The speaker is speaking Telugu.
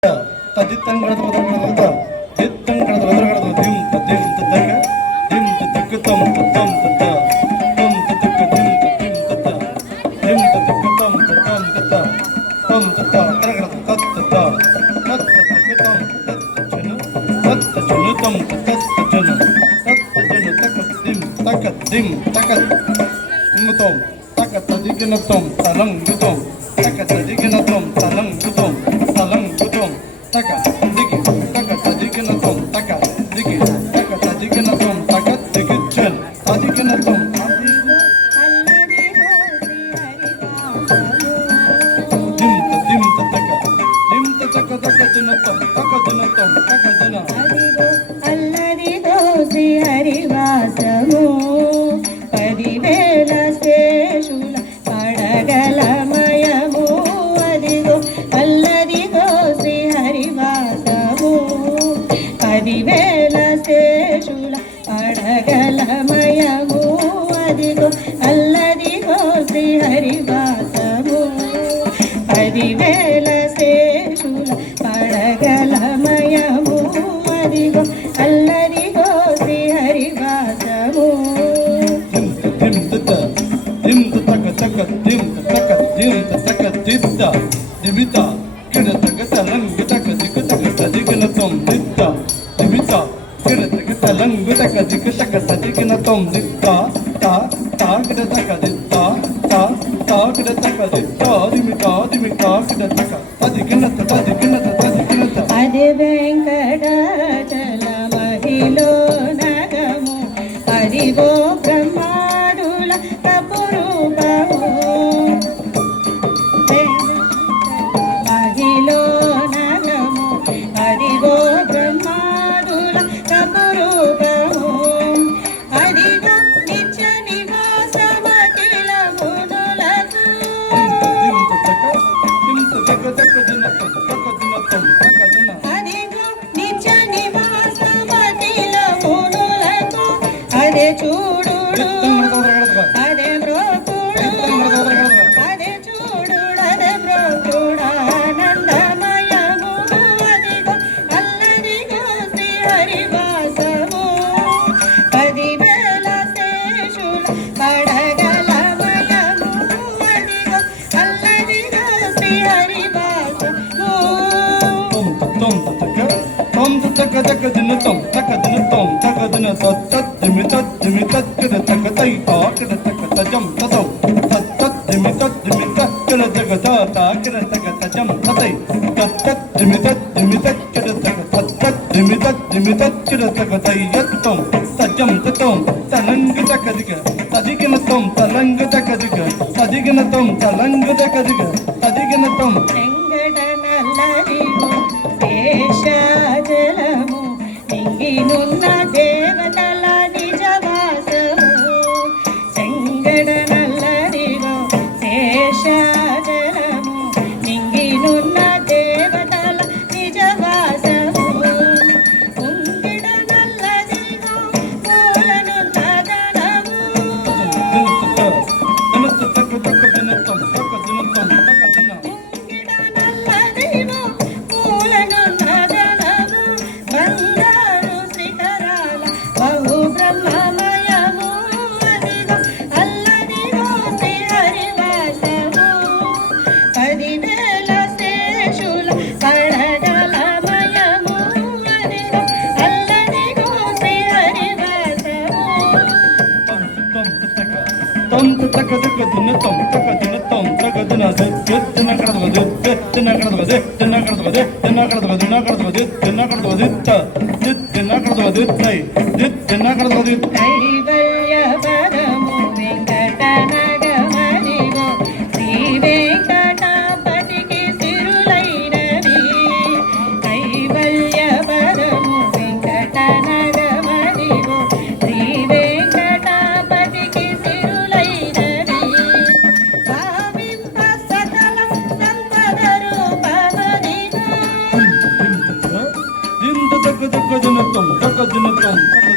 ತದಿತ್ತಂಗಡ ತದ ದಿತ್ತಂಗಡ ತದ ದಿಂ ತದಿಂ ತದಕ ದಿಂ ತದಕ ತಂ ತಂ ತದ ತಂ ತದಕ ದಿಂ ತದಿಂ ತದ ದಿಂ ತದಕ ತಂ ತಂ ತದ ತಂ ತದ ತರಗಡ ತತ್ ತದ ತತ್ ತದಕ ತಂ ತತ್ ಜನ ತಂ ತತ್ ಜನ ತಕ ದಿಂ ತಕ ಮುತಂ ತಕ ತದಿಗನ ತಂ ತಲಂ ಗುತಂ ತಕ ತದಿಗನ ತಂ ತಲಂ ಗುತಂ ತಲಂ ಗುತಂ ತಕ ದಿಗಿ ತಕ ತದಿಗನ ತಂ ತಕ ದಿಗಿ ತಕ ತದಿಗನ ತಂ ತಕ ದಿಗಿ ಚನ್ ತದಿಗನ ತಂ ದಿಂ ತಕ ದಿಂ ತಕ ತಕ ಜನ ತಂ ತಕ ಜನ ತಂ ತಕ ಜನ ಅಲ್ಲದಿಗೋ ಶ್ರೀ ಹರಿವಾಸಮೋ పదివేల శేషుల పడగలమయము అదిగో అల్లదిగో శ్రీ హరివాసము పదివేల శేషుల పడగలమయము అదిగో అల్లదిగో శ్రీ హరివాసము పదివేల శేషుల పడగలమయము అదిగో అల్లదిగో శ్రీ హరివాసము ದಿತ್ತ ದಿಮಿತ ಗಿಡ ತಗತ ಲಂಗ ತಕ ದಿಕ್ಕ ತಕ ಸದಿಗನ ತೊಂ ದಿತ್ತ ದಿಮಿತ ಗಿಡ ತಗತ ಲಂಗ ತಕ ದಿಕ್ಕ ತಕ ಸದಿಗನ ತೊಂ ದಿತ್ತ ತಾ ತಾ ಗಿಡ ತಕ ದಿತ್ತ ತಾ ತಾ ಗಿಡ ತಕ ದಿತ್ತ ದಿಮಿತ ದಿಮಿತ ಗಿಡ ತಕ ಸದಿಗನ ಸದಿಗನ ಸದಿಗನ ಅದೆ ವೆಂಕಟಾಚಲ ಮಹಿಳೋ ನಗಮು ಹರಿಗೋ ಬ್ರಹ್ಮಾಡುಲ ತಪುರೂಪಮು మహిళో నగము హరిగో బ్రహ్మాదుల తపరూపము హరిగో నిత్య నివాసమఖిల మునులకు హరిగో నిత్య నివాసమఖిల మునులకు అదే చూడు అదే బ్రోకుడు అదే చూడు అదే బ్రోకుడు ఆనందమయము అదిగో అల్లదిగో శ్రీ హరివాసము పదివేల శేషుల పడగలమయము అదిగో అల్లదిగో Shri హరివాసము tom taka taka dina tom taka dina tat tat dimi tat kida taka tai ta kida taka tajam tatam tat tat dimi tat kida taka ta ta kida taka tajam tatai tat tat dimi tat kida taka tat tat dimi tat kida taka tai yattam tajam tatam talang taka diga tadigina tom talang taka diga tadigina tom talang taka diga tadigina tom వెంకటనల్లదిగో శేషాచలము నింగినున్న దేవతల నిజవాసము చెంగడనల్లదిగో శేషాచలము నింగినున్న దేవతల నిజవాసము కుంగిడనల్లదిగో మూలనున్న ధనము కుంగిడనల్లదిగో మూలనున్న ధనము బంగారు శిఖరాల బహు బ్రహ్మమయము అదిగో అల్లదిగో శ్రీ హరివాసము పదివేల శేషుల పడగలమయము అదిగో అల్లదిగో Shri హరివాసము tom taka taka dina tom taka dina dina dina Kaivalya పరము వెంకటనగమదిగో శ్రీ వెంకటాపతికి సిరులైనవి కైవల్య పరము వెంకటనగమదిగో శ్రీ వెంకటాపతికి సిరులైనవి భావింప సకల సంపద రూపమదిగో taka dina tom taka